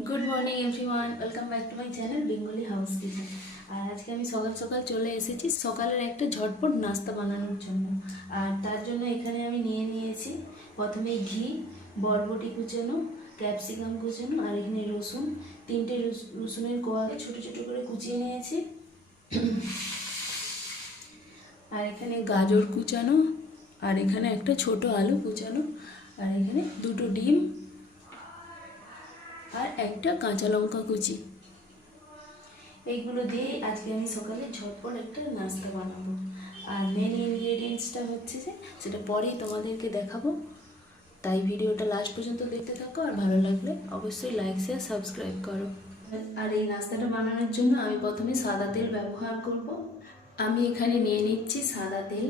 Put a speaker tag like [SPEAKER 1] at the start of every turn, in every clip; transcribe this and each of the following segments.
[SPEAKER 1] Good morning everyone welcome back to my channel Bengali house kitchen আর আজকে আমি সকাল সকাল চলে এসেছি সকালের একটা ঝটপট নাস্তা বানানোর জন্য। আর তার জন্য এখানে আমি নিয়ে নিয়েছি প্রথমে ঘি, বরবটি কুচানো, ক্যাপসিকাম কুচানো, আর এখানে রসুন। তিনটে রস- রসুনের কোয়াকে ছোটো ছোটো করে কুচিয়ে নিয়েছি। আর এখানে গাজর কুচানো, আর এখানে একটা ছোট আলু কুচানো, আর এখানে দুটো ডিম। আর একটা কাঁচা লঙ্কা কুচি। এইগুলো দিয়ে আজকে আমি সকালে ঝটপট একটা নাস্তা বানাবো। আর মেন ইনগ্রেডিয়েন্টসটা হচ্ছে যে, সেটা পরেই তোমাদেরকে দেখাবো। তাই ভিডিওটা লাস্ট পর্যন্ত দেখতে থাকো, আর ভালো লাগলে অবশ্যই লাইক শেয়ার সাবস্ক্রাইব করো। আর এই নাস্তাটা বানানোর জন্য আমি প্রথমে সাদা তেল ব্যবহার করব। আমি এখানে নিয়ে নিচ্ছি সাদা তেল।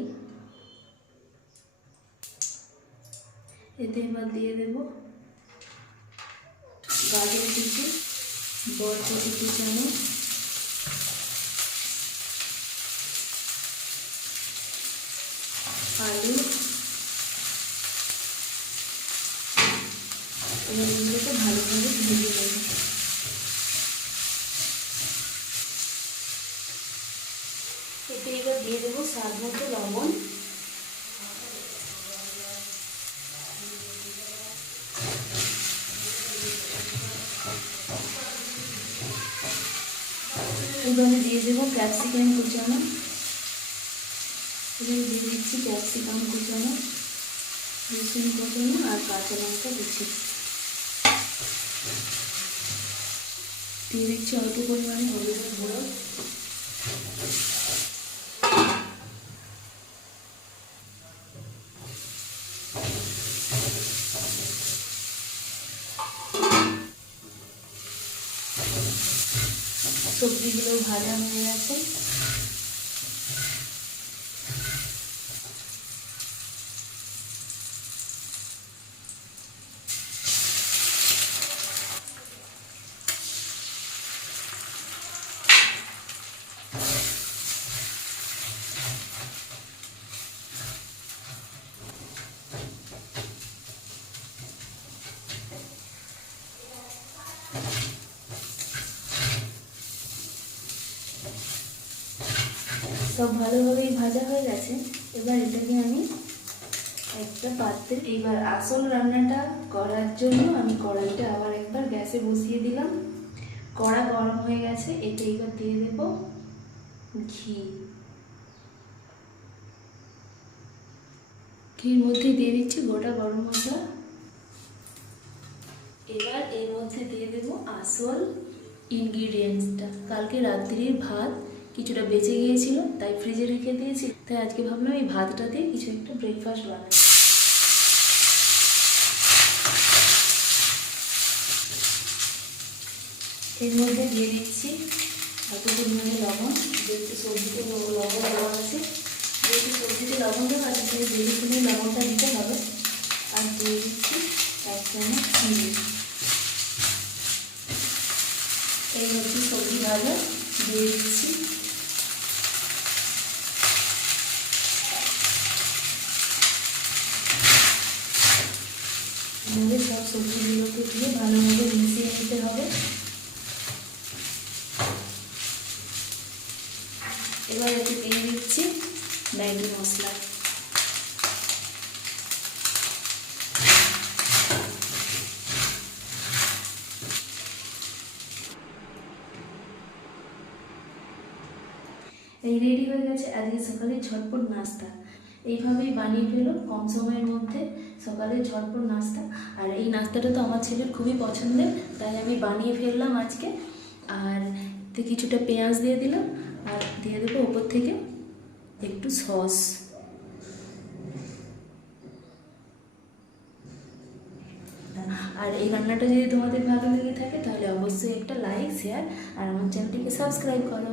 [SPEAKER 1] এতে এবার দিয়ে দেবো গাজর কুচি বরবটি কুচানো আলু এবার এগুলোকে ভালোভাবে ভেজে নেব এতে এবার দিয়ে দেবো স্বাদ মতো লবণ এবারে দিয়ে দেবো ক্যাপসিকাম কুচানো। এবার দিয়ে দিচ্ছি ক্যাপসিকাম কুচানো, রসুন কুচানো আর কাঁচা লঙ্কা কুচি। দিয়ে দিচ্ছি অল্প পরিমাণে হলুদের গুঁড়ো। সবজিগুলো ভাজা হয়ে গেছে। সব ভালোভাবেই ভাজা হয়ে গেছে। এবার এটাকে আমি একটা পাত্রে এবার আসল রান্নাটা করার জন্য আমি কড়াইটা আবার একবার গ্যাসে বসিয়ে দিলাম। কড়া গরম হয়ে গেছে এটা এবার দিয়ে দেব ঘি। ঘির মধ্যে দিয়ে দিচ্ছি গোটা গরম মশলা। এবার এর মধ্যে দিয়ে দেব আসল ইনগ্রিডিয়েন্টসটা কালকে রাত্রির ভাত কিছুটা বেঁচে গিয়েছিল, তাই ফ্রিজে রেখে দিয়েছি। তাই আজকে ভাবলাম এই ভাতটা দিয়ে কিছু একটা ব্রেকফাস্ট বানাই। এর মধ্যে দিয়ে দিচ্ছি এত পরিমাণে লবণ, যেহেতু সবজিতে লবণ দেওয়া আছে। যেহেতু সবজিতে লবণ দেওয়া আছে সেই দেখে শুনে লবণটা দিতে হবে। আর দিয়ে দিচ্ছি এক চামচ চিনি। এই হচ্ছে সবজি ভাজা। দিয়ে দিচ্ছি এভাবে সব সবজিগুলোকে দিয়ে ভালোভাবে মিশিয়ে নিতে হবে। এবার এতে দিয়ে দিচ্ছি, ম্যাগি মশলা। এই রেডি হয়ে গেছে আজকে সকালে ঝটপট নাস্তা। এইভাবেই বানিয়ে ফেলো, কম সময়ের মধ্যে। সকালে ঝটপট নাস্তা। আর এই নাস্তাটা তো আমার ছেলের খুবই পছন্দের, তাই আমি বানিয়ে ফেললাম আজকে। আর কিছুটা পেঁয়াজ দিয়ে দিলাম, আর দিয়ে দেবো ওপর থেকে একটু সস। আর এই রান্নাটা যদি তোমাদের ভালো লেগে থাকে, তাহলে অবশ্যই একটা লাইক শেয়ার আর আমার চ্যানেলটিকে সাবস্ক্রাইব করো।